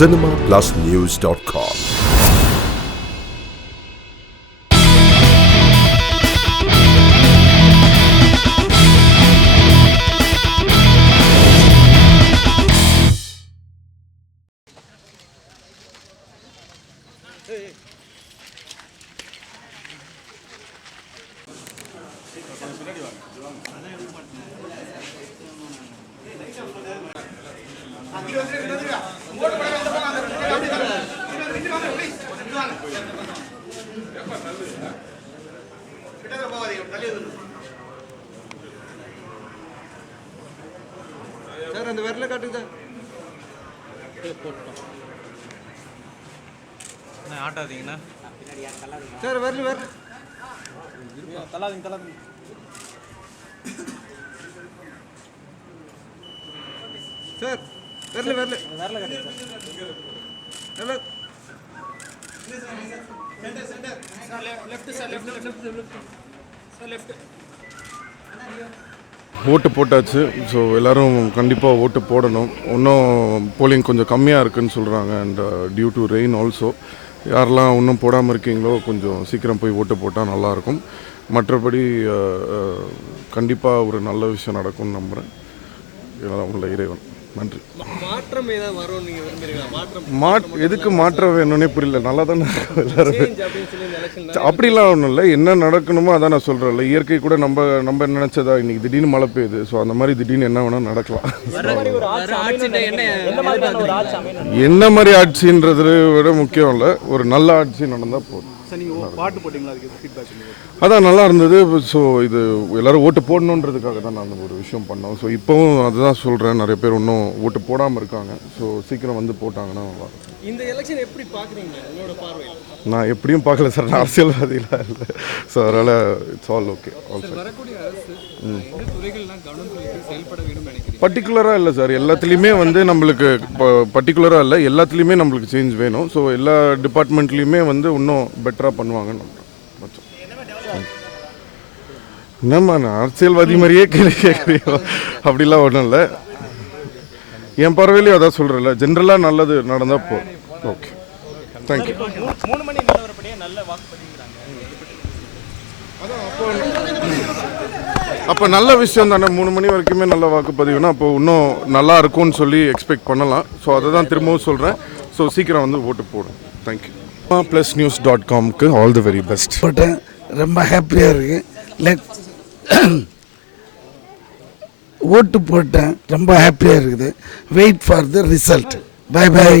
cinemaplusnews.com. Sir அந்த விரல காட்டுங்க சார் ஆட்டாதீங்கண்ணா சார் விரல தள்ளாதீங்க சார் விரல காட்டுங்க சார் ஓட்டு போட்டாச்சு. ஸோ எல்லோரும் கண்டிப்பாக ஓட்டு போடணும். இன்னும் போலிங் கொஞ்சம் கம்மியாக இருக்குதுன்னு சொல்கிறாங்க. And due to rain also யாரெல்லாம் இன்னும் போடாமல் இருக்கீங்களோ கொஞ்சம் சீக்கிரம் போய் ஓட்டு போட்டால் நல்லாயிருக்கும். மற்றபடி கண்டிப்பாக ஒரு நல்ல விஷயம் நடக்கும்னு நம்புகிறேன். இதெல்லாம் உள்ள இறைவன். நன்றி. மாற்றம் ஏதாவது வரும் நீங்கள் விரும்புகிறீங்களா? எதுக்கு மாற்றம் வேணும்னே புரியல. நல்லா தானே எல்லாரும் அப்படிலாம் ஒன்றும் இல்லை. என்ன நடக்கணுமோ அதான் நான் சொல்கிறேன்ல. இயற்கை கூட நம்ம நினச்சதா இன்றைக்கி திடீர்னு மழை பெய்யுது. ஸோ அந்த மாதிரி திடீர்னு என்ன வேணால் நடக்கலாம். என்ன மாதிரி ஆட்சின்றதை விட முக்கியம் இல்லை, ஒரு நல்ல ஆட்சி நடந்தால் போதும். அதான் நல்லா இருந்தது. ஸோ இது எல்லோரும் ஓட்டு போடணுன்றதுக்காக தான் நான் ஒரு விஷயம் பண்ணோம். ஸோ இப்போவும் அதுதான் சொல்கிறேன். நிறைய பேர் இன்னும் ஓட்டு போடாமல் இருக்காங்க. ஸோ சீக்கிரம் வந்து போட்டாங்கன்னா நல்லா இருக்கும். இந்த எலெக்ஷன் எப்படி பார்க்குறீங்க உங்களோட பார்வையில்? நான் எப்படியும் பார்க்கல சார், நான் அரசியல்வாதிலாம் இல்லை. ஸோ அதனால் இட்ஸ் ஆல் ஓகே. பர்டிகுலராக இல்லை சார், எல்லாத்துலேயுமே வந்து நம்மளுக்கு பர்டிகுலராக இல்லை, எல்லாத்துலேயுமே நம்மளுக்கு சேஞ்ச் வேணும். ஸோ எல்லா டிபார்ட்மெண்ட்லேயுமே வந்து இன்னும் பெட்டராக பண்ணுவாங்கன்னு நம்புகிறேன். என்னம்மா நான் அரசியல்வாதி மாதிரியே கேட்குறீங்க? அப்படிலாம் ஒன்றும் இல்லை. என் பார்வையிலையும் அதான் சொல்கிறேன்ல, ஜென்ரலாக நல்லது நடந்தால் போதும். Okay, thank you. அப்போ நல்ல விஷயம் தானே. 3 மணி வரைக்குமே நல்ல வாக்குப்பதிவுனா அப்போ இன்னும் நல்லா இருக்கும்னு சொல்லி எக்ஸ்பெக்ட் பண்ணலாம். ஸோ அதை தான் திரும்பவும் சொல்கிறேன். ஸோ சீக்கிரம் வந்து ஓட்டு போடும். தேங்க்யூ. cinemaplusnews.comக்கு ஆல் தி வெரி பெஸ்ட். ரொம்ப ஹாப்பியாக இருக்குது. ஓட்டு போட்டேன், ரொம்ப ஹாப்பியாக இருக்குது. Wait for the result. Bye by.